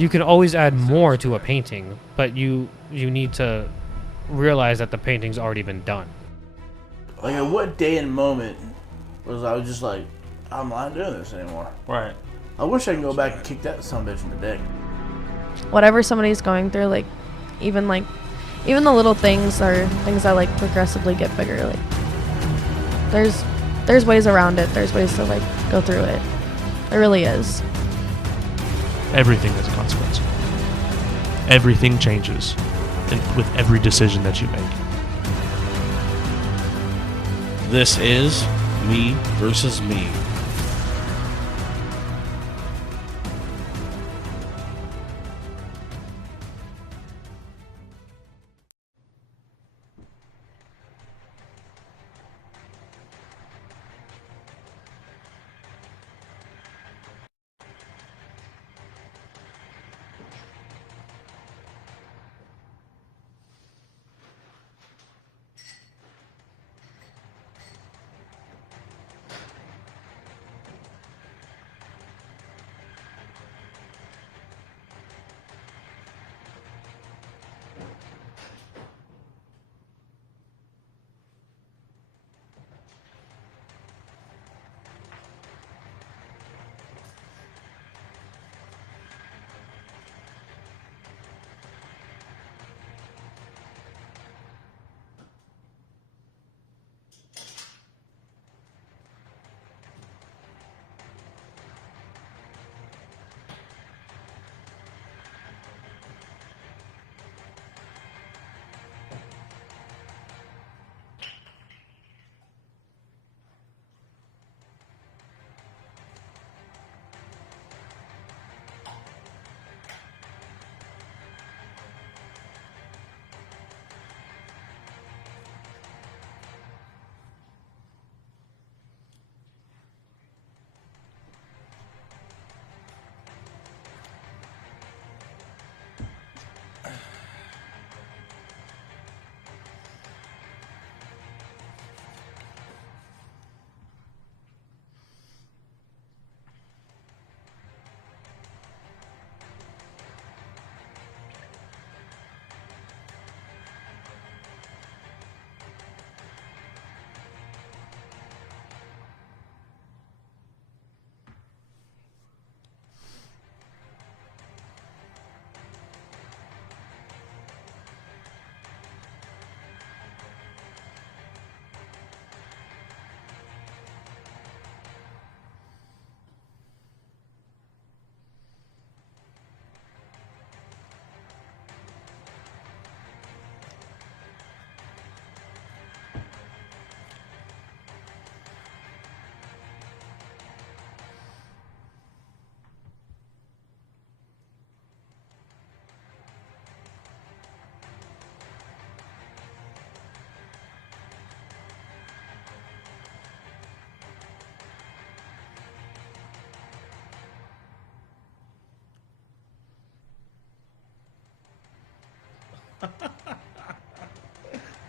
You can always add more to a painting, but you need to realize that the painting's already been done. Like, at what day and moment was I was just like, I'm not doing this anymore? Right. I wish I could go back and kick that son of a bitch in the dick. Whatever somebody's going through, even the little things are things that like progressively get bigger. Like there's ways around it. There's ways to like go through it. There really is. Everything has a consequence. Everything changes with every decision that you make. This is Me versus Me.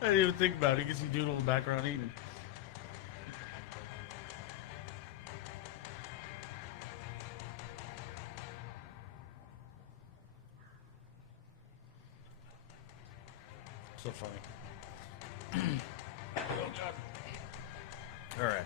I didn't even think about it. You can see Doodle in the background eating. So funny. Oh, God. All right.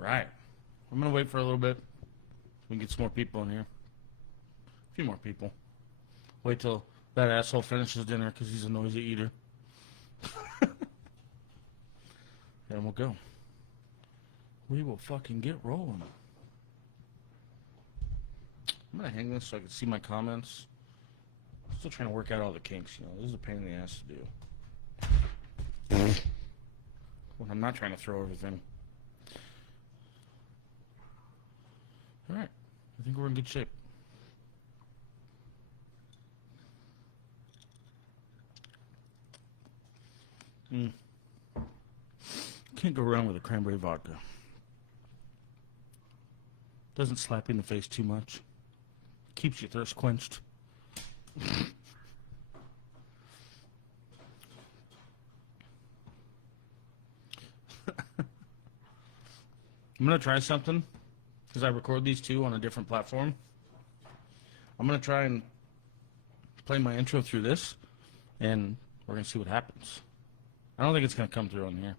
Right. I'm going to wait for a little bit. We can get some more people in here. A few more people. Wait till that asshole finishes dinner because he's a noisy eater. And we'll go. We will fucking get rolling. I'm going to hang this so I can see my comments. Still trying to work out all the kinks, you know. This is a pain in the ass to do. When I'm not trying to throw everything. Alright. I think we're in good shape. Can't go wrong with a cranberry vodka. Doesn't slap you in the face too much. Keeps your thirst quenched. I'm going to try something because I record these two on a different platform. I'm going to try and play my intro through this, and we're going to see what happens. I don't think it's going to come through on here,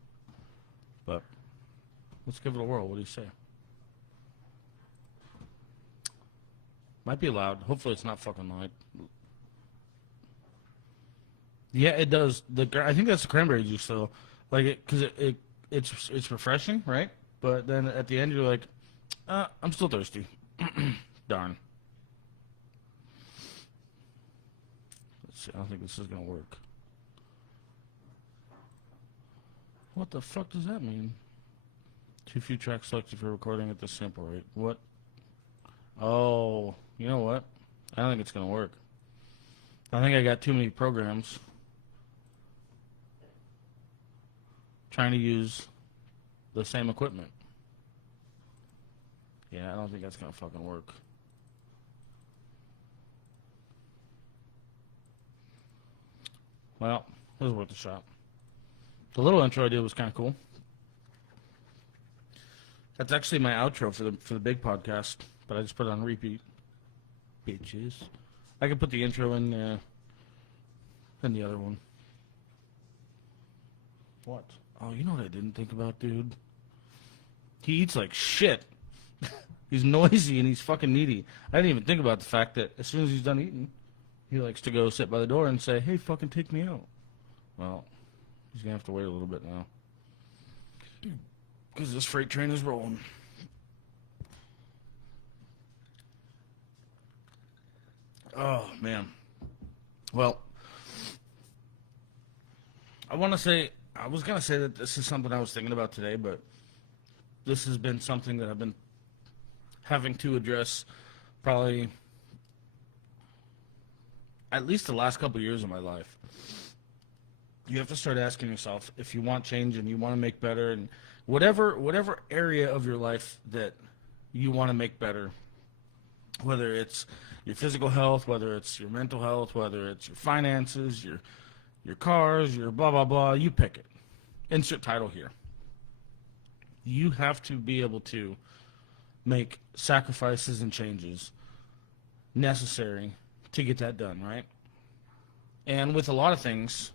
but let's give it a whirl. What do you say? Might be loud. Hopefully it's not fucking loud. Yeah, it does. I think that's the cranberry juice, though. Like it, because it's refreshing, right? But then at the end, you're like, I'm still thirsty. Darn. Let's see. I don't think this is gonna work. What the fuck does that mean? Too few tracks selected for recording at the sample rate. What? Oh, you know what? I don't think it's gonna work. I think I got too many programs trying to use the same equipment. Yeah, I don't think that's gonna fucking work. Well, it was worth a shot. The little intro I did was kind of cool. That's actually my outro for the big podcast, but I just put it on repeat. Bitches. I could put the intro in the other one. What? Oh, you know what I didn't think about, dude? He eats like shit. He's noisy and he's fucking needy. I didn't even think about the fact that as soon as he's done eating, he likes to go sit by the door and say, hey, fucking take me out. Well, he's going to have to wait a little bit now. Because this freight train is rolling. Oh, man. Well, I was going to say that this is something I was thinking about today, but this has been something that I've been having to address probably at least the last couple of years of my life. You have to start asking yourself if you want change and you want to make better, and whatever area of your life that you want to make better, whether it's your physical health, whether it's your mental health, whether it's your finances, your cars, your blah, blah, blah, you pick it. Insert title here. You have to be able to make sacrifices and changes necessary to get that done, right? And with a lot of things,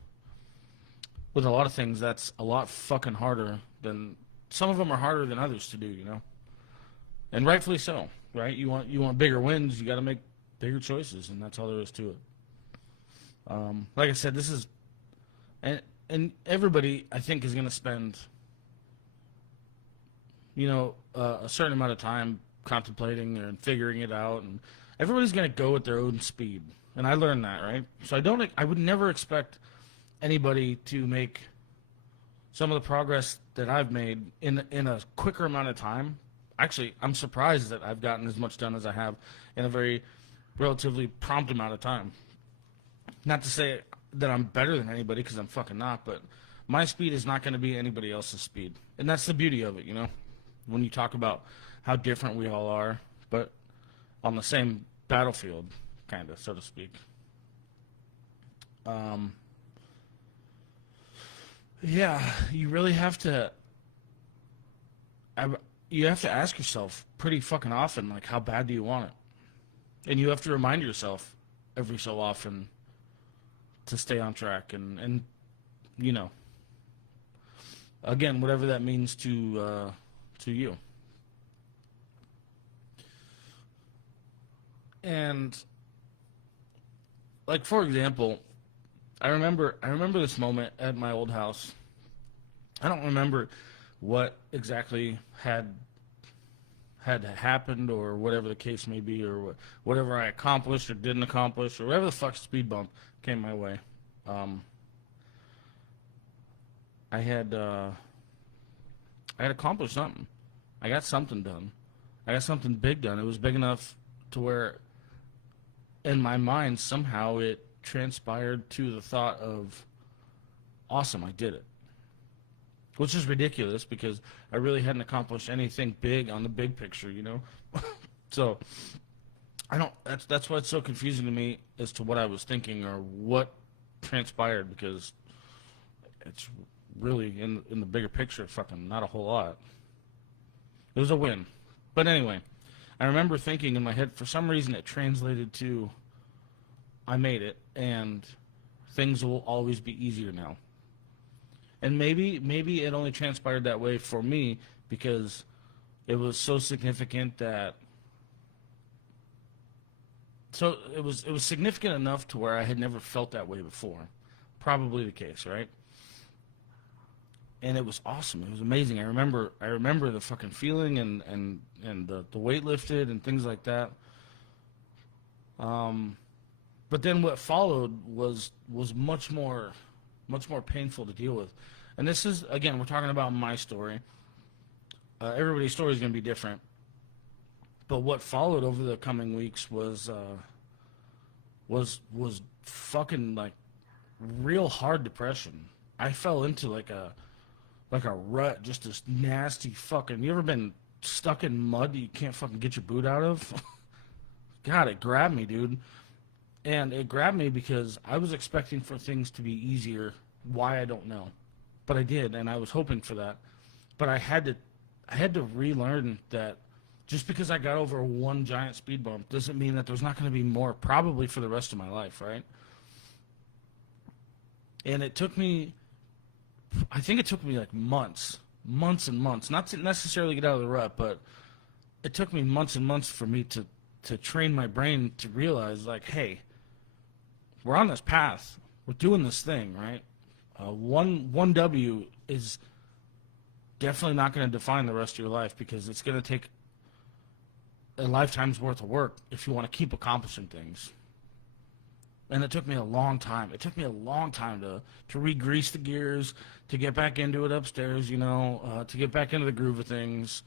that's a lot fucking harder than, some of them are harder than others to do, you know? And rightfully so, right? You want bigger wins, you got to make bigger choices, and that's all there is to it. Like I said, this is, and everybody, I think, is going to spend, a certain amount of time contemplating and figuring it out, and everybody's going to go at their own speed. And I learned that, right? So I would never expect anybody to make some of the progress that I've made in a quicker amount of time. Actually, I'm surprised that I've gotten as much done as I have in a very relatively prompt amount of time. Not to say that I'm better than anybody, because I'm fucking not, but my speed is not going to be anybody else's speed. And that's the beauty of it, when you talk about how different we all are, but on the same battlefield, kind of, so to speak. Yeah, you really have to, ask yourself pretty fucking often, like, how bad do you want it? And you have to remind yourself every so often to stay on track and again, whatever that means to you. And like, for example, I remember this moment at my old house. I don't remember what exactly had happened, or whatever the case may be, or whatever I accomplished or didn't accomplish, or whatever the fuck speed bump came my way. I had accomplished something. I got something done. I got something big done. It was big enough to where, in my mind, somehow it transpired to the thought of, awesome, I did it. which is ridiculous because I really hadn't accomplished anything big on the big picture, you know. So I don't. That's why it's so confusing to me as to what I was thinking or what transpired, because it's really in the bigger picture, fucking not a whole lot. It was a win, but anyway, I remember thinking in my head, for some reason it translated to I made it and things will always be easier now. And maybe it only transpired that way for me because it was so significant that it was significant enough to where I had never felt that way before. Probably the case, right? And it was awesome. It was amazing. I remember the fucking feeling and the weight lifted and things like that. But then what followed was much more painful to deal with. And this is, again, we're talking about my story. Everybody's story is going to be different. But what followed over the coming weeks was fucking like real hard depression. I fell into like a rut, just this nasty fucking. You ever been stuck in mud that you can't fucking get your boot out of? God, it grabbed me, dude. And it grabbed me because I was expecting for things to be easier. Why, I don't know. But I did, and I was hoping for that. But I had to relearn that just because I got over one giant speed bump doesn't mean that there's not going to be more, probably for the rest of my life, right? And it took me, I think it took me like months and months, not to necessarily get out of the rut, but it took me months and months for me to train my brain to realize, like, hey, we're on this path. We're doing this thing, right? One W is definitely not going to define the rest of your life because it's going to take a lifetime's worth of work if you want to keep accomplishing things. And it took me a long time. It took me a long time to re-grease the gears, to get back into it upstairs, you know, to get back into the groove of things.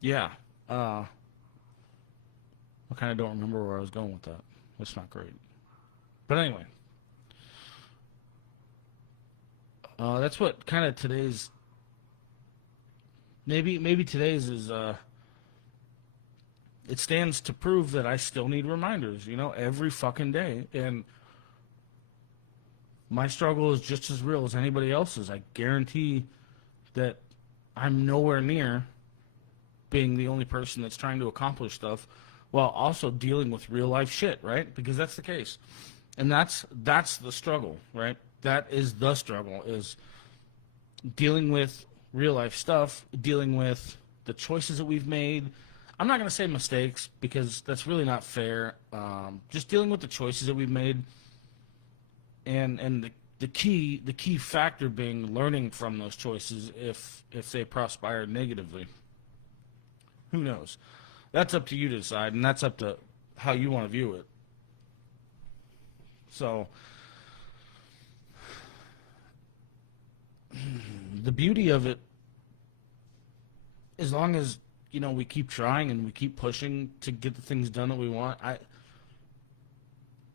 Yeah. I kind of don't remember where I was going with that. That's not great. But anyway. That's what kind of today's... Maybe today's is... it stands to prove that I still need reminders, you know, every fucking day. And my struggle is just as real as anybody else's. I guarantee that I'm nowhere near being the only person that's trying to accomplish stuff while also dealing with real life shit, right? Because that's the case. And that's the struggle, right? That is the struggle, is dealing with real life stuff, dealing with the choices that we've made. I'm not going to say mistakes because that's really not fair. Just dealing with the choices that we've made, and the key factor being learning from those choices if they transpire negatively. Who knows? That's up to you to decide, and that's up to how you want to view it. So the beauty of it, as long as, you know, we keep trying and we keep pushing to get the things done that we want.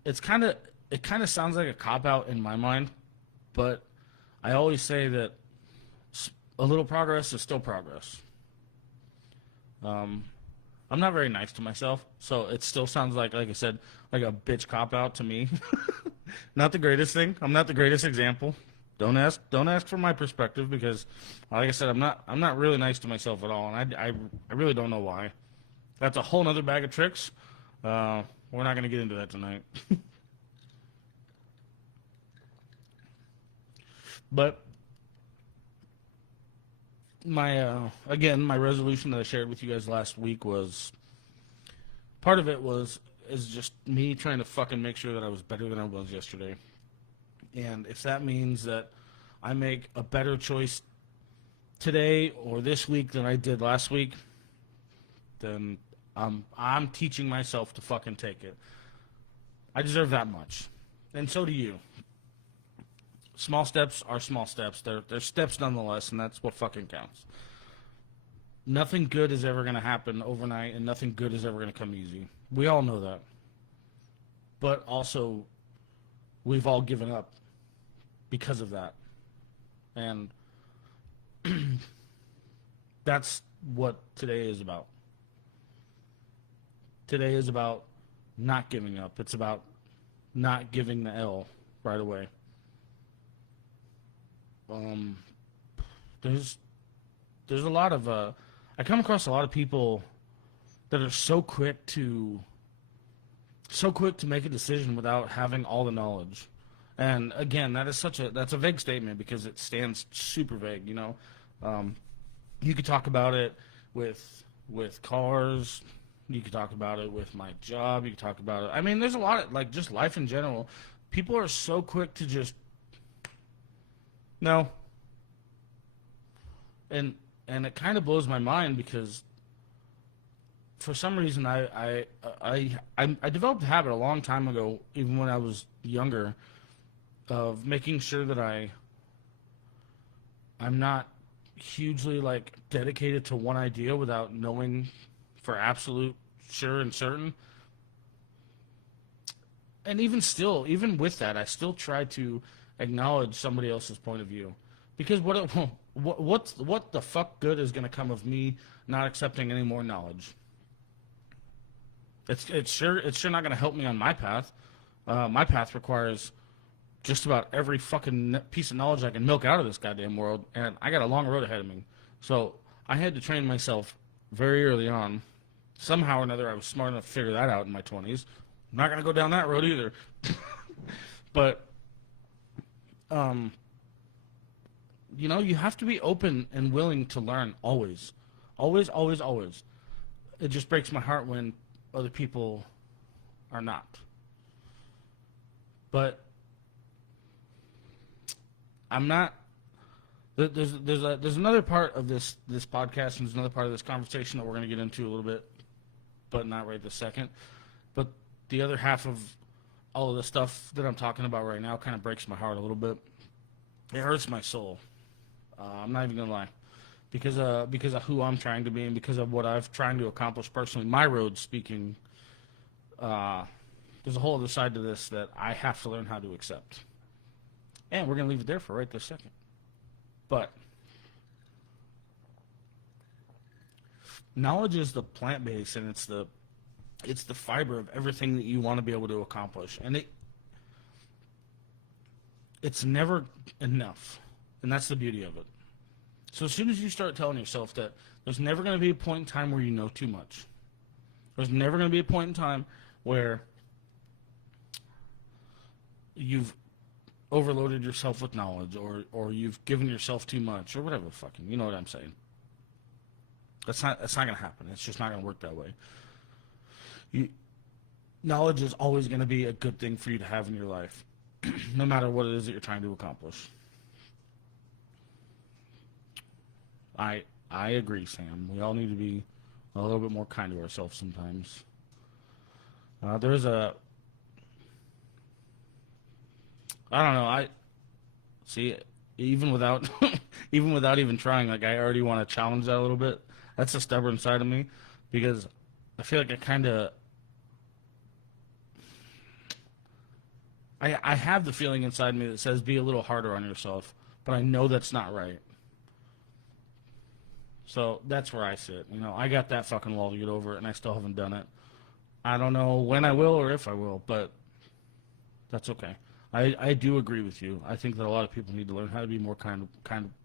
It kind of sounds like a cop-out in my mind, but I always say that a little progress is still progress. I'm not very nice to myself, so it still sounds like I said, like a bitch cop-out to me. Not the greatest thing. I'm not the greatest example. Don't ask for my perspective because, like I said, I'm not really nice to myself at all, and I really don't know why. That's a whole nother bag of tricks. We're not going to get into that tonight. But my resolution that I shared with you guys last week was, part of it is just me trying to fucking make sure that I was better than I was yesterday. And if that means that I make a better choice today or this week than I did last week, then I'm teaching myself to fucking take it. I deserve that much. And so do you. Small steps are small steps. They're steps nonetheless, and that's what fucking counts. Nothing good is ever going to happen overnight, and nothing good is ever going to come easy. We all know that. But also, we've all given up because of that. And that's what today is about. Today is about not giving up. It's about not giving the L right away. There's a lot of I come across a lot of people that are so quick to make a decision without having all the knowledge. And again, that's a vague statement because it stands super vague, you know. You could talk about it with cars, you could talk about it with my job, you could talk about it. I mean, there's a lot of, like, just life in general. People are so quick to just no. And it kind of blows my mind because for some reason I developed a habit a long time ago, even when I was younger, of making sure that I'm not hugely like dedicated to one idea without knowing for absolute sure and certain. And even with that, I still try to acknowledge somebody else's point of view, because what the fuck good is going to come of me not accepting any more knowledge? It's sure not going to help me on my path. My path requires just about every fucking piece of knowledge I can milk out of this goddamn world, and I got a long road ahead of me. So I had to train myself very early on. Somehow or another, I was smart enough to figure that out in my 20s. I'm not going to go down that road either. But, you know, you have to be open and willing to learn always. Always, always, always. It just breaks my heart when other people are not. But I'm not. There's another part of this podcast, and there's another part of this conversation that we're going to get into a little bit, but not right this second. But the other half of all of the stuff that I'm talking about right now kind of breaks my heart a little bit. It hurts my soul. I'm not even gonna lie, because of who I'm trying to be and because of what I've trying to accomplish personally. My road speaking. There's a whole other side to this that I have to learn how to accept. And we're going to leave it there for right this second. But knowledge is the plant base, and it's the fiber of everything that you want to be able to accomplish. And it's never enough. And that's the beauty of it. So as soon as you start telling yourself that there's never going to be a point in time where you know too much. There's never going to be a point in time where you've overloaded yourself with knowledge, or you've given yourself too much, or whatever fucking, you know what I'm saying. That's not going to happen. It's just not going to work that way. Knowledge is always going to be a good thing for you to have in your life, no matter what it is that you're trying to accomplish. I agree, Sam. We all need to be a little bit more kind to ourselves sometimes. There's a... I don't know. I see, even without even trying, like, I already want to challenge that a little bit. That's the stubborn side of me, because I feel like I have the feeling inside me that says be a little harder on yourself, but I know that's not right. So that's where I sit. You know, I got that fucking wall to get over, and I still haven't done it. I don't know when I will or if I will, but that's okay. I do agree with you. I think that a lot of people need to learn how to be more kind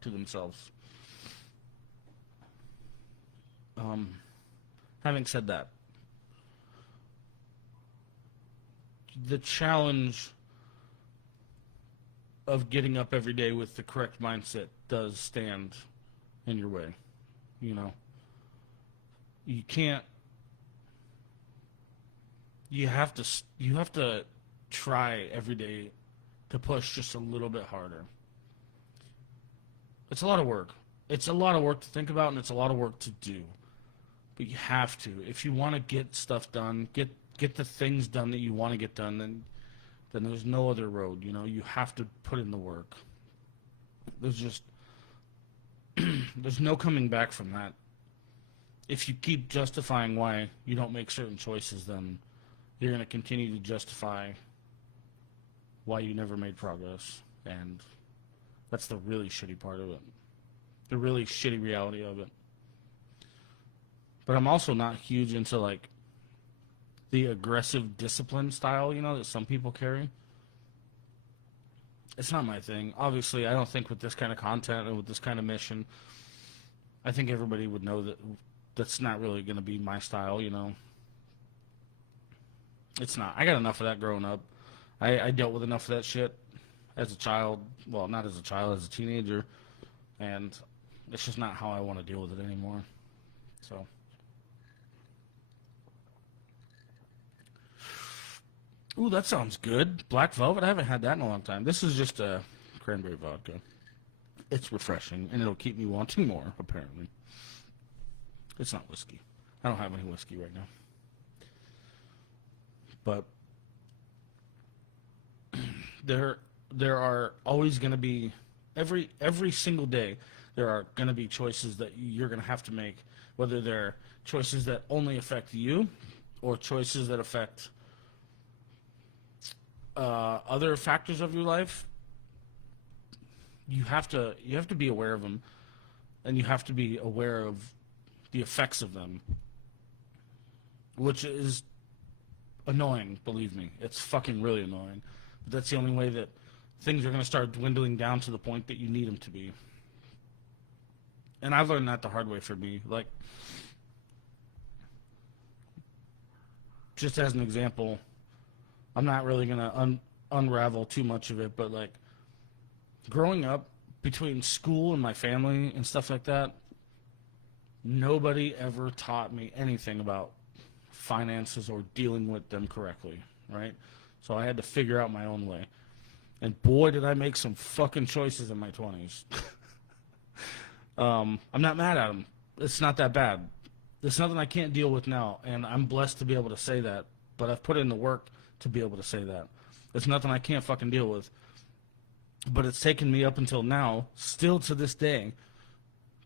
to themselves. Having said that, the challenge of getting up every day with the correct mindset does stand in your way. You know, you can't. You have to try every day to push just a little bit harder. It's a lot of work. It's a lot of work to think about, and it's a lot of work to do. But you have to. If you want to get stuff done, get the things done that you want to get done, then there's no other road. You know, you have to put in the work. There's no coming back from that. If you keep justifying why you don't make certain choices, then you're going to continue to justify why you never made progress. And That's the really shitty part of it. The really shitty reality of it. But I'm also not huge into like the aggressive discipline style, you know, that some people carry. It's not my thing. Obviously, I don't think with this kind of content and with this kind of mission, I think everybody would know that that's not really going to be my style, you know. It's not. I got enough of that growing up. I dealt with enough of that shit as a child. Well, not as a child, as a teenager. And it's just not how I want to deal with it anymore. So. Ooh, that sounds good. Black Velvet? I haven't had that in a long time. This is just a cranberry vodka. It's refreshing, and it'll keep me wanting more, apparently. It's not whiskey. I don't have any whiskey right now. But there are always going to be, every single day, there are going to be choices that you're going to have to make, whether they're choices that only affect you or choices that affect other factors of your life. You have to be aware of them, and you have to be aware of the effects of them, which is annoying, believe me. It's fucking really annoying. But that's the only way that things are going to start dwindling down to the point that you need them to be. And I've learned that the hard way for me. Like, just as an example, I'm not really going to unravel too much of it, but like growing up between school and my family and stuff like that, nobody ever taught me anything about finances or dealing with them correctly, right? So I had to figure out my own way. And boy, did I make some fucking choices in my 20s. I'm not mad at them. It's not that bad. It's nothing I can't deal with now, and I'm blessed to be able to say that, but I've put in the work to be able to say that. It's nothing I can't fucking deal with. But it's taken me up until now, still to this day,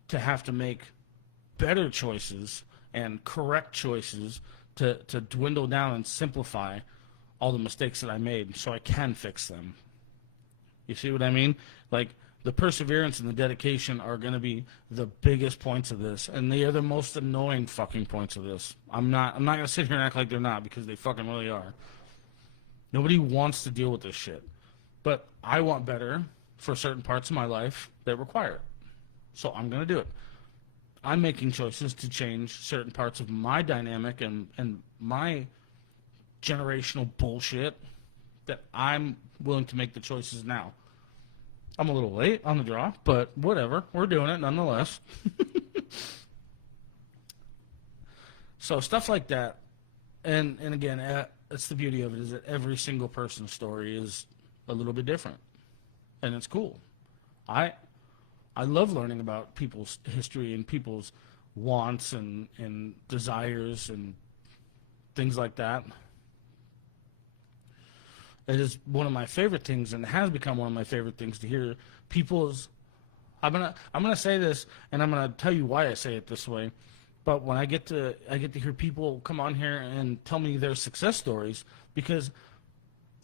to have to make better choices and correct choices to dwindle down and simplify all the mistakes that I made so I can fix them. You see what I mean? Like, the perseverance and the dedication are going to be the biggest points of this, and they are the most annoying fucking points of this. I'm not going to sit here and act like they're not, because they fucking really are. Nobody wants to deal with this shit. But I want better for certain parts of my life that require it. So I'm going to do it. I'm making choices to change certain parts of my dynamic and my generational bullshit that I'm willing to make the choices now. I'm a little late on the draw, but whatever. We're doing it nonetheless. So stuff like that. And again, that's the beauty of it, is that every single person's story is a little bit different. And it's cool. I love learning about people's history and people's wants and desires and things like that. It is one of my favorite things, and it has become one of my favorite things to hear people's. I'm gonna say this, and I'm gonna tell you why I say it this way. But when I get to hear people come on here and tell me their success stories, because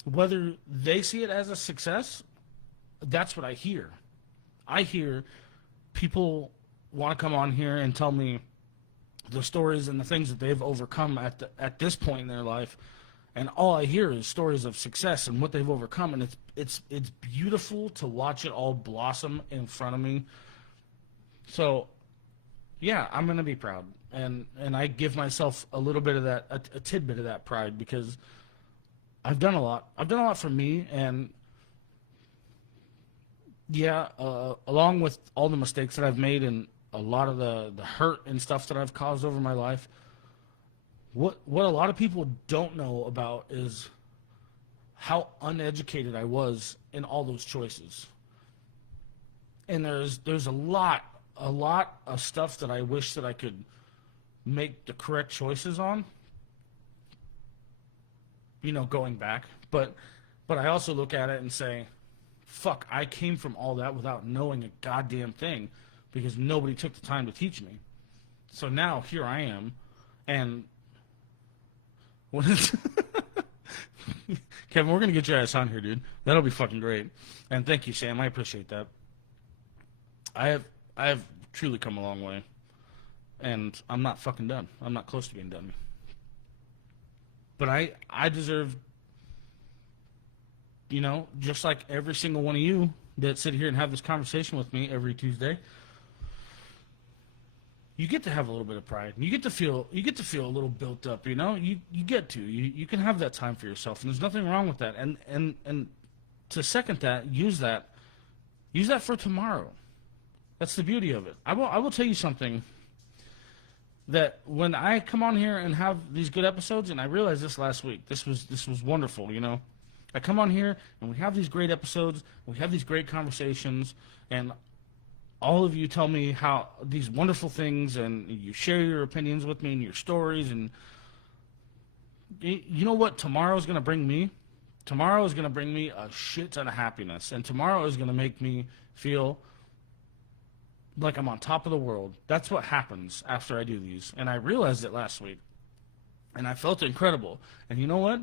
whether they see it as a success, that's what I hear. I hear people want to come on here and tell me the stories and the things that they've overcome at this point in their life, and all I hear is stories of success and what they've overcome, and it's beautiful to watch it all blossom in front of me. So, yeah, I'm gonna be proud, and I give myself a little bit of that, a tidbit of that pride, because I've done a lot. I've done a lot for me, and yeah, along with all the mistakes that I've made and a lot of the hurt and stuff that I've caused over my life, what a lot of people don't know about is how uneducated I was in all those choices. And there's a lot of stuff that I wish that I could make the correct choices on, you know, going back. But I also look at it and say, fuck, I came from all that without knowing a goddamn thing, because nobody took the time to teach me. So now here I am, and when it's Kevin, we're gonna get your ass on here, dude. That'll be fucking great. And thank you, Sam. I appreciate that. I have truly come a long way, and I'm not fucking done. I'm not close to being done. But I deserve, just like every single one of you that sit here and have this conversation with me every Tuesday. You get to have a little bit of pride. You get to feel a little built up. You get to. You can have that time for yourself, and there's nothing wrong with that. And to second that, use that for tomorrow. That's the beauty of it. I will tell you something. That when I come on here and have these good episodes, and I realized this last week, this was wonderful. I come on here and we have these great episodes, we have these great conversations, and all of you tell me how these wonderful things, and you share your opinions with me and your stories. And you know what tomorrow is going to bring me? Tomorrow is going to bring me a shit ton of happiness, and tomorrow is going to make me feel like I'm on top of the world. That's what happens after I do these. And I realized it last week. And I felt incredible. And you know what?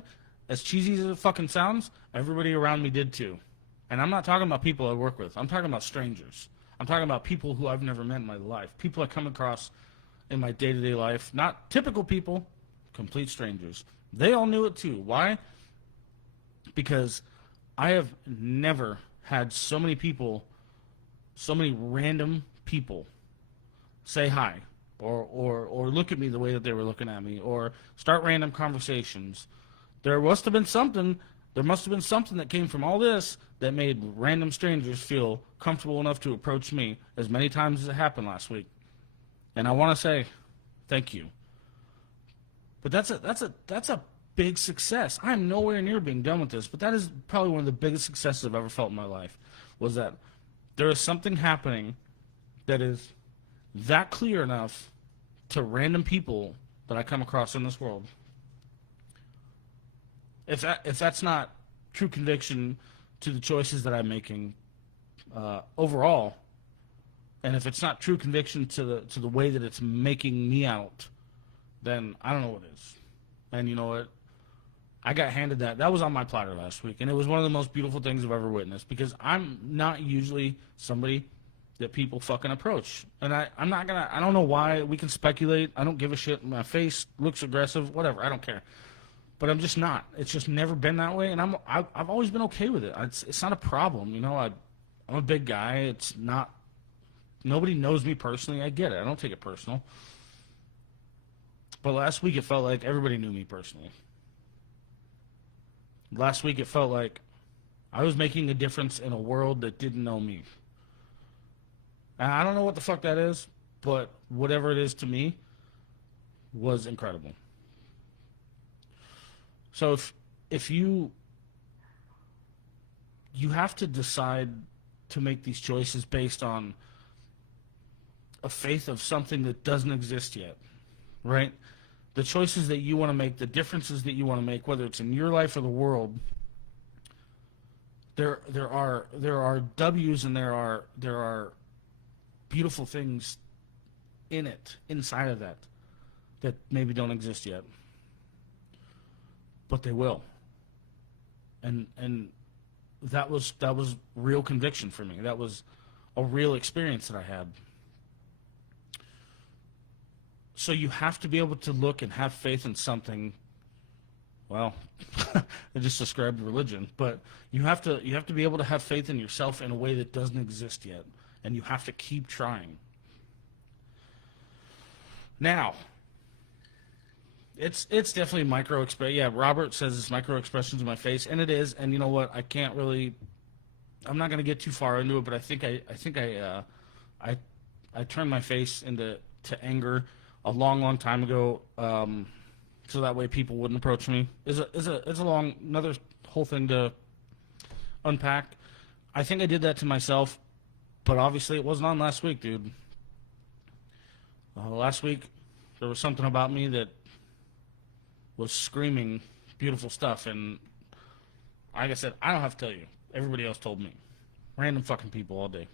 As cheesy as it fucking sounds, everybody around me did too. And I'm not talking about people I work with. I'm talking about strangers. I'm talking about people who I've never met in my life. People I come across in my day-to-day life. Not typical people, complete strangers. They all knew it too. Why? Because I have never had so many random people say hi or look at me the way that they were looking at me or start random conversations. There must have been something that came from all this that made random strangers feel comfortable enough to approach me as many times as it happened last week. And I want to say thank you. But that's a big success. I'm nowhere near being done with this, but that is probably one of the biggest successes I've ever felt in my life, was that there is something happening that is that clear enough to random people that I come across in this world. If that's not true conviction to the choices that I'm making overall, and if it's not true conviction to the way that it's making me out, then I don't know what is. And you know what? I got handed that. That was on my platter last week, and it was one of the most beautiful things I've ever witnessed, because I'm not usually somebody that people fucking approach. And I'm not gonna, I don't know why. We can speculate. I don't give a shit. My face looks aggressive, whatever. I don't care. But I'm just not. It's just never been that way, and I've always been okay with it. It's not a problem, I'm a big guy. It's not. Nobody knows me personally. I get it. I don't take it personal. But last week it felt like everybody knew me personally. Last week it felt like I was making a difference in a world that didn't know me. And I don't know what the fuck that is, but whatever it is to me was incredible. So if you have to decide to make these choices based on a faith of something that doesn't exist yet, right? The choices that you want to make, the differences that you want to make, whether it's in your life or the world, there are W's and there are beautiful things in it, inside of that maybe don't exist yet. But they will. And that was real conviction for me. That was a real experience that I had. So you have to be able to look and have faith in something. Well, I just described religion, but you have to be able to have faith in yourself in a way that doesn't exist yet, and you have to keep trying. Now, it's definitely micro expression. Yeah, Robert says it's micro expressions in my face, and it is. And you know what? I can't really. I'm not going to get too far into it, but I think I turned my face into anger a long time ago, so that way people wouldn't approach me. It's a long another whole thing to unpack. I think I did that to myself, but obviously it wasn't on last week, dude. Last week there was something about me that was screaming beautiful stuff, and like I said, I don't have to tell you. Everybody else told me. Random fucking people all day.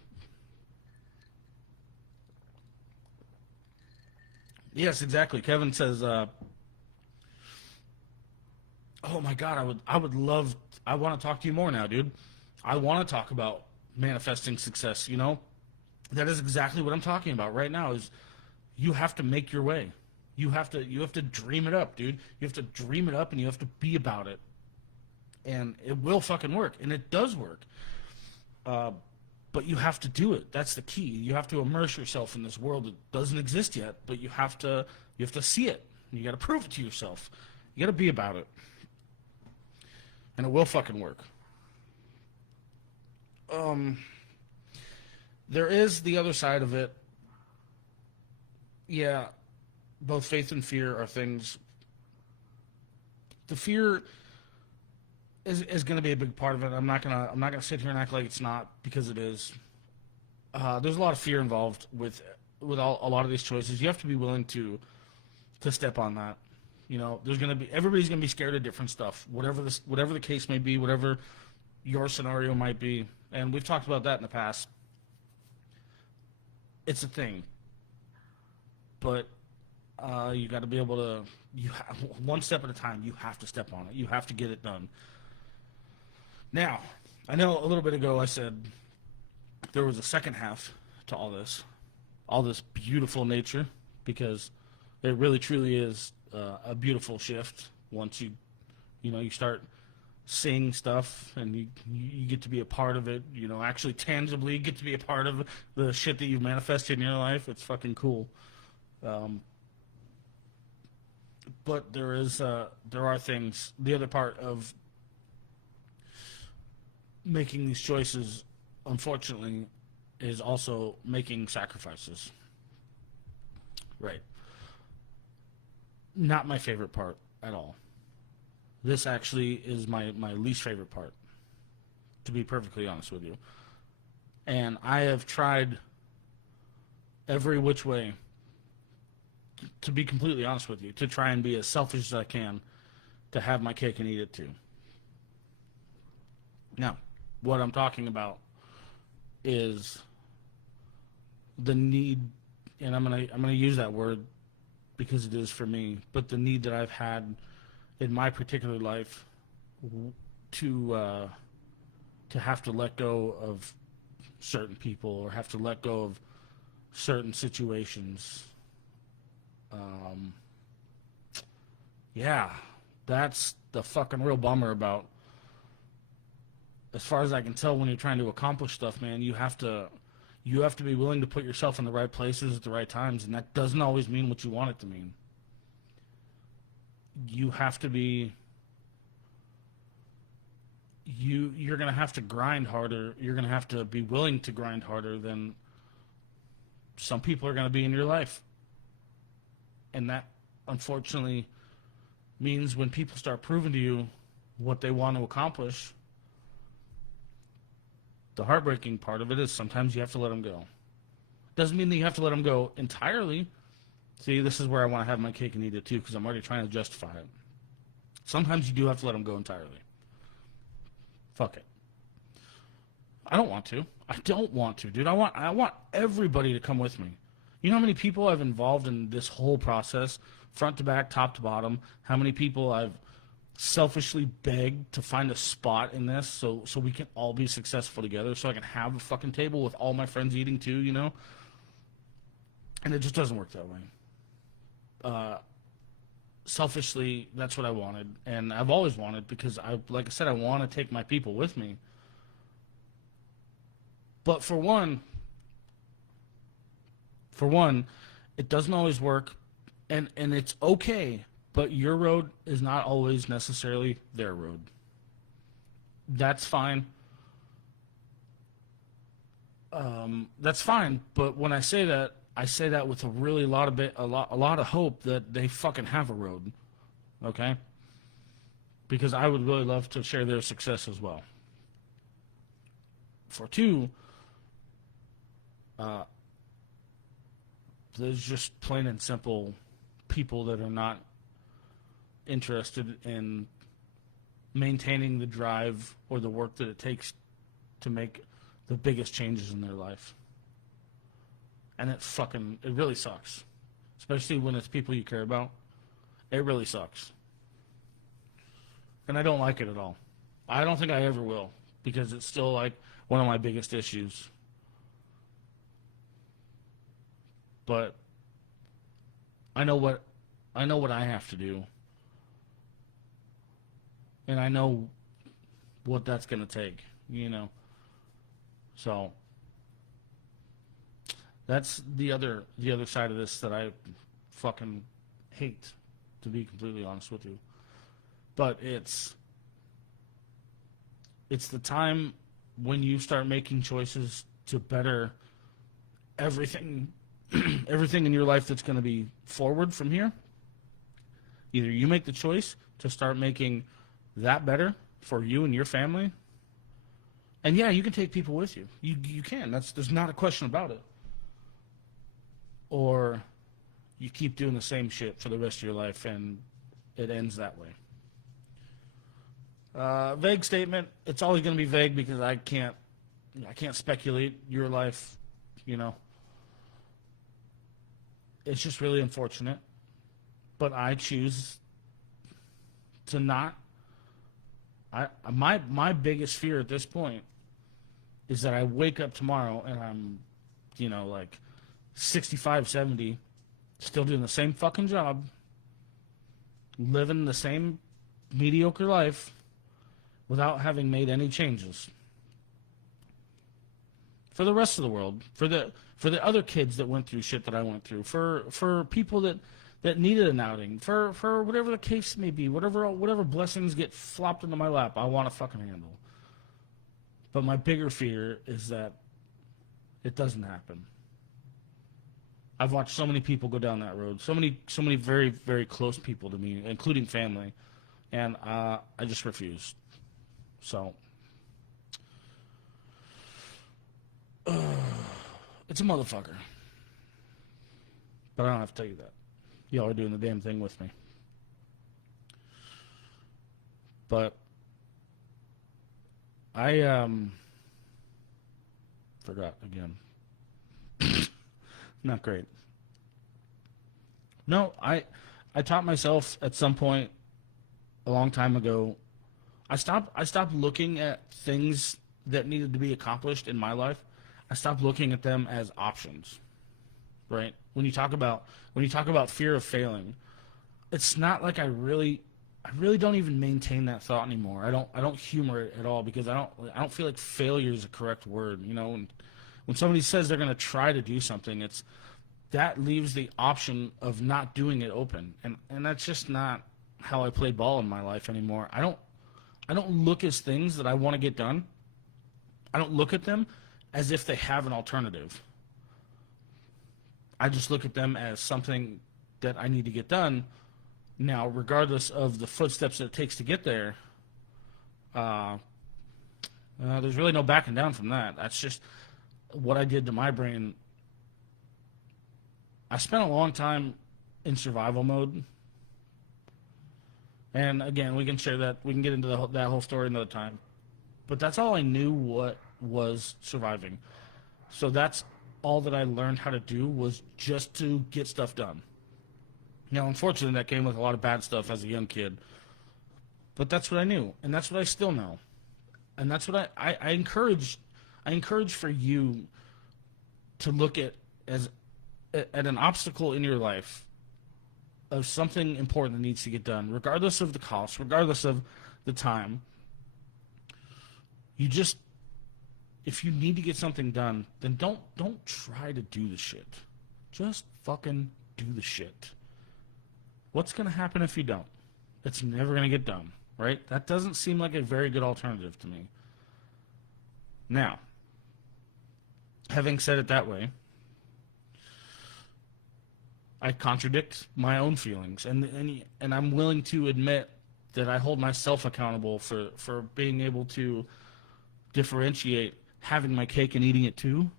Yes, exactly. Kevin says, "Oh my God, I would love. I want to talk to you more now, dude. I want to talk about manifesting success. That is exactly what I'm talking about right now. Is you have to make your way. You have to dream it up, dude. You have to dream it up, and you have to be about it. And it will fucking work, and it does work. But you have to do it. That's the key. You have to immerse yourself in this world that doesn't exist yet, but you have to see it. You got to prove it to yourself. You got to be about it, and it will fucking work. There is the other side of it. Yeah, both faith and fear are things. The fear is going to be a big part of it. I'm not gonna sit here and act like it's not, because it is. There's a lot of fear involved with a lot of these choices. You have to be willing to step on that. You know, everybody's gonna be scared of different stuff, whatever the case may be, whatever your scenario might be, and we've talked about that in the past. It's a thing, but you got to be able to. One step at a time. You have to step on it. You have to get it done. Now, I know a little bit ago I said there was a second half to all this beautiful nature, because it really truly is a beautiful shift once you start seeing stuff, and you get to be a part of it, actually tangibly get to be a part of the shit that you've manifested in your life. It's fucking cool. But there are things, the other part of making these choices, unfortunately, is also making sacrifices. Right. Not my favorite part at all. This actually is my least favorite part, to be perfectly honest with you. And I have tried every which way, to be completely honest with you, to try and be as selfish as I can, to have my cake and eat it too. Now, what I'm talking about is the need, and I'm gonna use that word because it is for me, but the need that I've had in my particular life to have to let go of certain people, or have to let go of certain situations. Yeah, that's the fucking real bummer about. As far as I can tell, when you're trying to accomplish stuff, man, you have to be willing to put yourself in the right places at the right times, and that doesn't always mean what you want it to mean. You have to be. You're gonna have to grind harder. You're gonna have to be willing to grind harder than some people are gonna be in your life, and that, unfortunately, means when people start proving to you what they want to accomplish, the heartbreaking part of it is sometimes you have to let them go. Doesn't mean that you have to let them go entirely. See, this is where I want to have my cake and eat it too, because I'm already trying to justify it. Sometimes you do have to let them go entirely. Fuck it. I don't want to. I don't want to, dude. I want everybody to come with me. You know how many people I've involved in this whole process, front to back, top to bottom? How many people I've selfishly begged to find a spot in this so we can all be successful together, so I can have a fucking table with all my friends eating too, And it just doesn't work that way. Selfishly, that's what I wanted, and I've always wanted, because like I said, I want to take my people with me. But for one, it doesn't always work, and it's okay. But your road is not always necessarily their road. That's fine. That's fine. But when I say that with a lot of hope that they fucking have a road. Okay? Because I would really love to share their success as well. For two, there's just plain and simple people that are not interested in maintaining the drive or the work that it takes to make the biggest changes in their life. And it really sucks. Especially when it's people you care about. It really sucks. And I don't like it at all. I don't think I ever will, because it's still like one of my biggest issues. but I know what I have to do, and I know what that's gonna take, you know. So that's the other side of this that I fucking hate, to be completely honest with you. But it's the time when you start making choices to better everything everything in your life that's going to be forward from here. Either you make the choice to start making that better for you and your family. And yeah, you can take people with you. You can. There's not a question about it. Or you keep doing the same shit for the rest of your life and it ends that way. Vague statement. It's always going to be vague because I can't speculate your life, you know. It's just really unfortunate. But I choose to not. My biggest fear at this point is that I wake up tomorrow and I'm, you know, like 65, 70, still doing the same fucking job, living the same mediocre life without having made any changes. For the rest of the world, for the other kids that went through shit that I went through, for people that needed an outing, for whatever the case may be, whatever blessings get flopped into my lap, I want to fucking handle. But my bigger fear is that it doesn't happen. I've watched so many people go down that road, so many very, very close people to me, including family, and I just refuse. So, it's a motherfucker. But I don't have to tell you that. Y'all are doing the damn thing with me. But I forgot again. Not great. No, I taught myself at some point a long time ago. I stopped looking at things that needed to be accomplished in my life. I stopped looking at them as options. Right? When you talk about fear of failing, it's not like I really don't even maintain that thought anymore. I don't humor it at all because I don't feel like failure is a correct word, you know. And when somebody says they're going to try to do something, that leaves the option of not doing it open. And that's just not how I play ball in my life anymore. I don't look as things that I want to get done. I don't look at them as if they have an alternative. I just look at them as something that I need to get done. Now, regardless of the footsteps that it takes to get there, there's really no backing down from that. That's just what I did to my brain. I spent a long time in survival mode. And again, we can share that. We can get into that whole story another time. But that's all I knew what was surviving. So that's all that I learned how to do, was just to get stuff done. Now, unfortunately, that came with a lot of bad stuff as a young kid. But that's what I knew, and that's what I still know. And that's what I encourage for you to look at as an obstacle in your life of something important that needs to get done, regardless of the cost, regardless of the time. If you need to get something done, then don't try to do the shit. Just fucking do the shit. What's going to happen if you don't? It's never going to get done, right? That doesn't seem like a very good alternative to me. Now, having said it that way, I contradict my own feelings, and I'm willing to admit that I hold myself accountable for being able to differentiate having my cake and eating it too,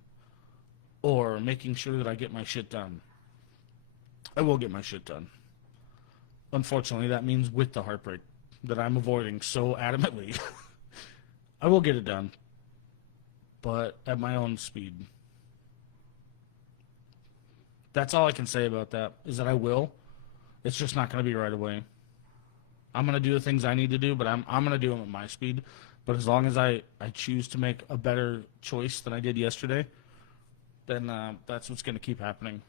or making sure that I get my shit done. I will get my shit done. Unfortunately, that means with the heartbreak that I'm avoiding so adamantly. I will get it done, but at my own speed. That's all I can say about that, is that I will. It's just not going to be right away. I'm going to do the things I need to do, but I'm going to do them at my speed. But as long as I choose to make a better choice than I did yesterday, then that's what's going to keep happening.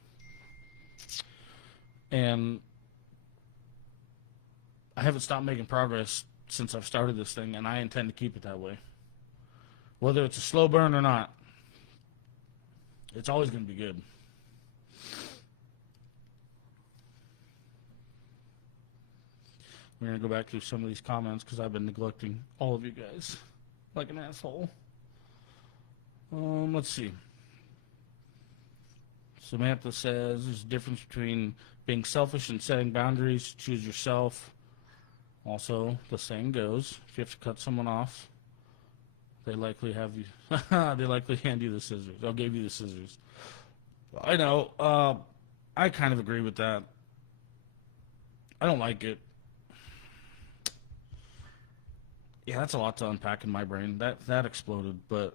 And I haven't stopped making progress since I've started this thing, and I intend to keep it that way. Whether it's a slow burn or not, it's always going to be good. We're going to go back through some of these comments because I've been neglecting all of you guys like an asshole. Let's see. Samantha says there's a difference between being selfish and setting boundaries. Choose yourself. Also, the saying goes, if you have to cut someone off, they likely have you. They likely hand you the scissors. I'll give you the scissors. I know. I kind of agree with that. I don't like it. Yeah, that's a lot to unpack in my brain. That exploded, but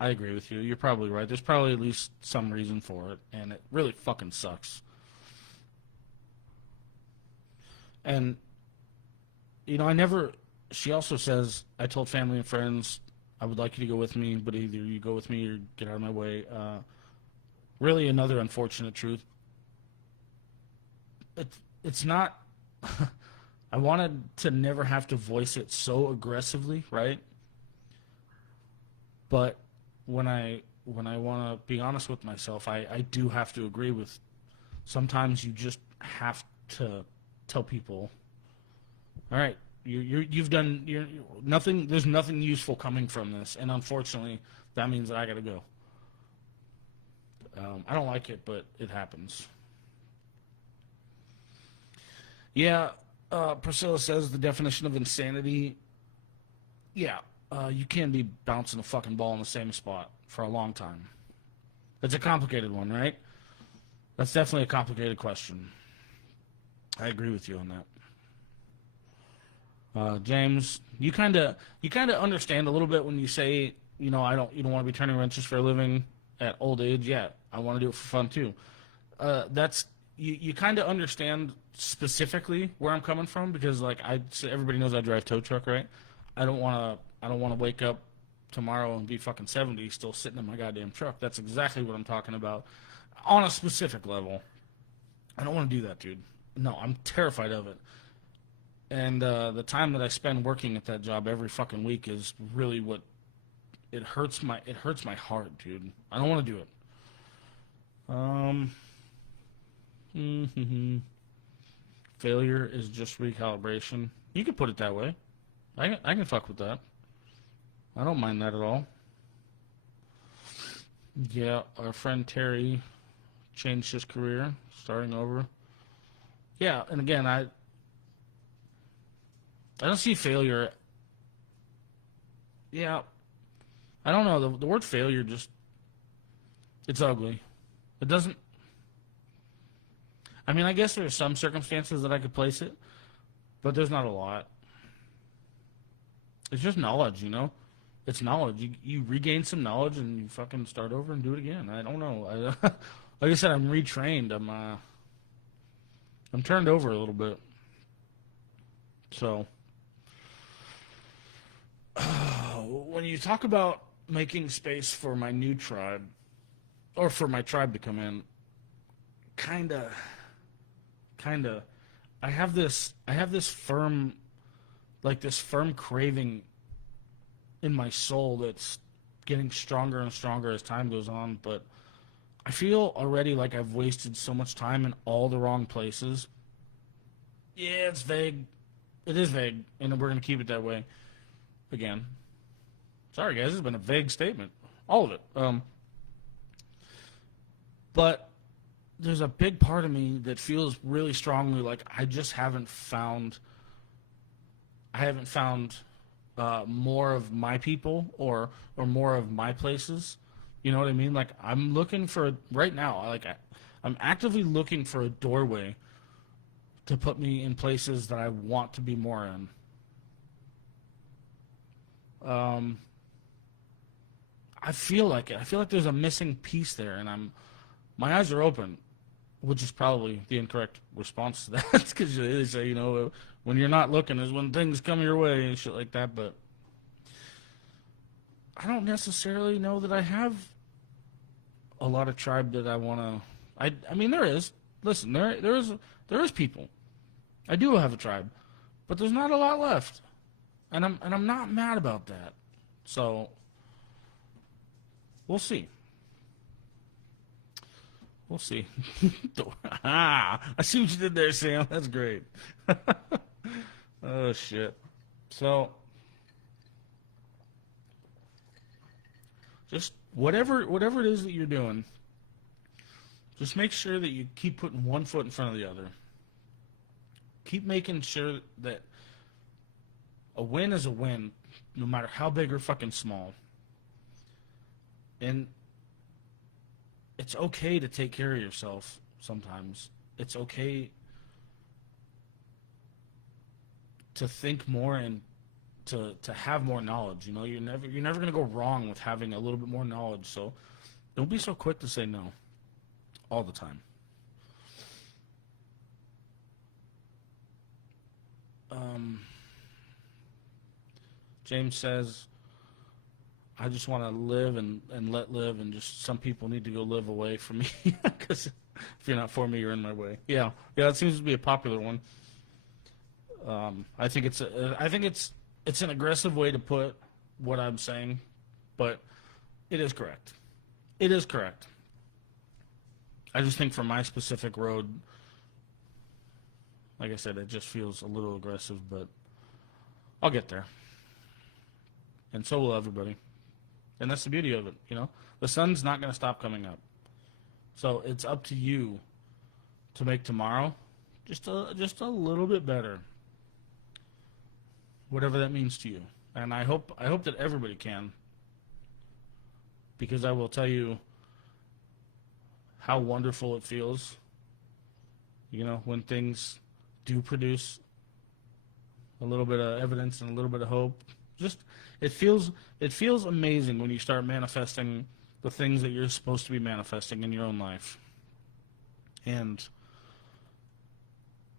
I agree with you. You're probably right. There's probably at least some reason for it, and it really fucking sucks. And, you know, she also says, I told family and friends, I would like you to go with me, but either you go with me or get out of my way. Really another unfortunate truth. It's not... I wanted to never have to voice it so aggressively, right? But when I want to be honest with myself, I do have to agree with. Sometimes you just have to tell people, all right, you've done nothing. There's nothing useful coming from this, and unfortunately, that means that I got to go. I don't like it, but it happens. Yeah. Priscilla says the definition of insanity, yeah, you can't be bouncing a fucking ball in the same spot for a long time. It's a complicated one, right? That's definitely a complicated question. I agree with you on that. James, you kind of understand a little bit when you say, you know, you don't want to be turning wrenches for a living at old age. Yeah, I want to do it for fun too. You kind of understand specifically where I'm coming from because, like, everybody knows I drive tow truck, right? I don't want to wake up tomorrow and be fucking 70 still sitting in my goddamn truck. That's exactly what I'm talking about on a specific level. I don't want to do that, dude. No, I'm terrified of it. And the time that I spend working at that job every fucking week is really what it hurts my heart, dude. I don't want to do it. Failure is just recalibration. You could put it that way. I can fuck with that. I don't mind that at all. Yeah, our friend Terry changed his career, starting over. Yeah, and again, I don't see failure. Yeah, I don't know. The word failure just, it's ugly. It doesn't. I mean, I guess there's some circumstances that I could place it, but there's not a lot. It's just knowledge, you know? It's knowledge. You regain some knowledge and you fucking start over and do it again. I don't know. Like I said, I'm retrained. I'm turned over a little bit. So, when you talk about making space for my new tribe, or for my tribe to come in, kinda, I have this firm craving in my soul that's getting stronger and stronger as time goes on, but I feel already like I've wasted so much time in all the wrong places. Yeah, it's vague. It is vague, and we're going to keep it that way. Again. Sorry, guys, it's been a vague statement. All of it. But there's a big part of me that feels really strongly like I just haven't found more of my people or more of my places. You know what I mean? Like, I'm looking for, right now, I'm actively looking for a doorway to put me in places that I want to be more in. I feel like it. I feel like there's a missing piece there, and my eyes are open, which is probably the incorrect response to that. Because they say, you know, when you're not looking is when things come your way and shit like that. But I don't necessarily know that I have a lot of tribe that I want to. I mean, there is. listen, there is people. I do have a tribe, but there's not a lot left, and I'm not mad about that. So we'll see. We'll see. I see what you did there, Sam. That's great. Oh shit. So just whatever it is that you're doing, just make sure that you keep putting one foot in front of the other. Keep making sure that a win is a win, no matter how big or fucking small. And it's okay to take care of yourself sometimes. It's okay to think more and to have more knowledge. You know, you're never gonna go wrong with having a little bit more knowledge. So don't be so quick to say no all the time. James says, I just want to live and let live, and just some people need to go live away from me, because if you're not for me, you're in my way. Yeah, that seems to be a popular one. I think it's an aggressive way to put what I'm saying, but it is correct. It is correct. I just think for my specific road, like I said, it just feels a little aggressive, but I'll get there. And so will everybody. And that's the beauty of it, you know? The sun's not going to stop coming up. So it's up to you to make tomorrow just a little bit better. Whatever that means to you. And I hope that everybody can. Because I will tell you how wonderful it feels, you know, when things do produce a little bit of evidence and a little bit of hope. Just it feels amazing when you start manifesting the things that you're supposed to be manifesting in your own life. And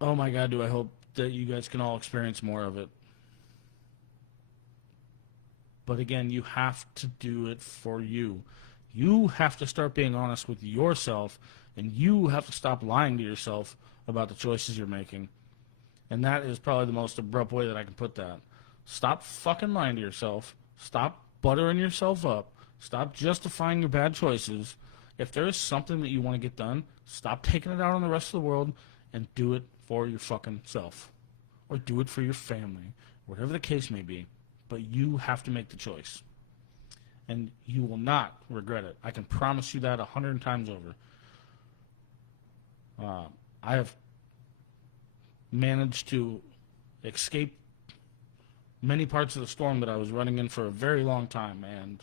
oh my God, do I hope that you guys can all experience more of it. But again, you have to do it for you. You have to start being honest with yourself, and you have to stop lying to yourself about the choices you're making. And that is probably the most abrupt way that I can put that. Stop fucking lying to yourself. Stop buttering yourself up. Stop justifying your bad choices. If there is something that you want to get done, stop taking it out on the rest of the world and do it for your fucking self. Or do it for your family. Whatever the case may be. But you have to make the choice. And you will not regret it. I can promise you that 100 times over. I have managed to escape many parts of the storm that I was running in for a very long time, and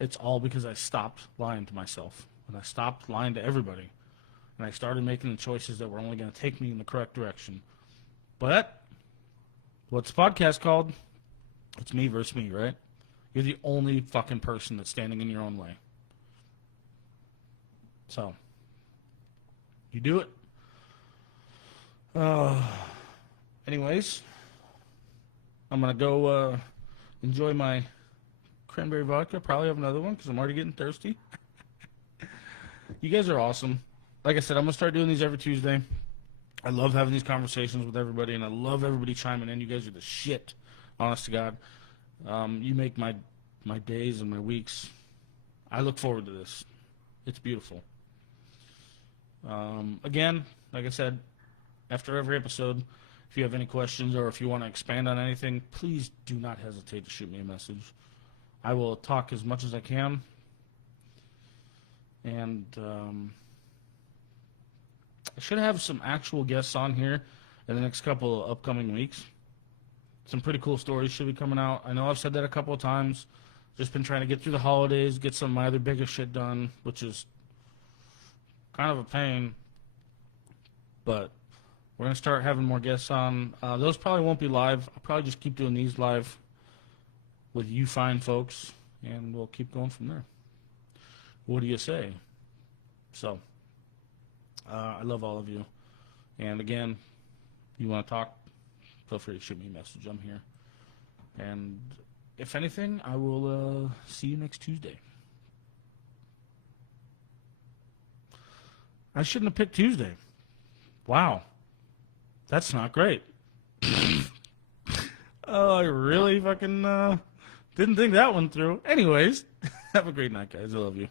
it's all because I stopped lying to myself, and I stopped lying to everybody, and I started making the choices that were only going to take me in the correct direction. But what's the podcast called? It's me versus me, right? You're the only fucking person that's standing in your own way. So, you do it. Anyways, I'm going to go enjoy my cranberry vodka. Probably have another one because I'm already getting thirsty. You guys are awesome. Like I said, I'm going to start doing these every Tuesday. I love having these conversations with everybody, and I love everybody chiming in. You guys are the shit, honest to God. You make my days and my weeks. I look forward to this. It's beautiful. Again, like I said, after every episode, if you have any questions or if you want to expand on anything, please do not hesitate to shoot me a message. I will talk as much as I can. And I should have some actual guests on here in the next couple of upcoming weeks. Some pretty cool stories should be coming out. I know I've said that a couple of times. Just been trying to get through the holidays, get some of my other bigger shit done, which is kind of a pain. But we're going to start having more guests on. Those probably won't be live. I'll probably just keep doing these live with you fine folks, and we'll keep going from there. What do you say? So, I love all of you. And again, you want to talk, feel free to shoot me a message. I'm here. And if anything, I will see you next Tuesday. I shouldn't have picked Tuesday. Wow. That's not great. Oh, I really fucking didn't think that one through. Anyways, have a great night, guys. I love you.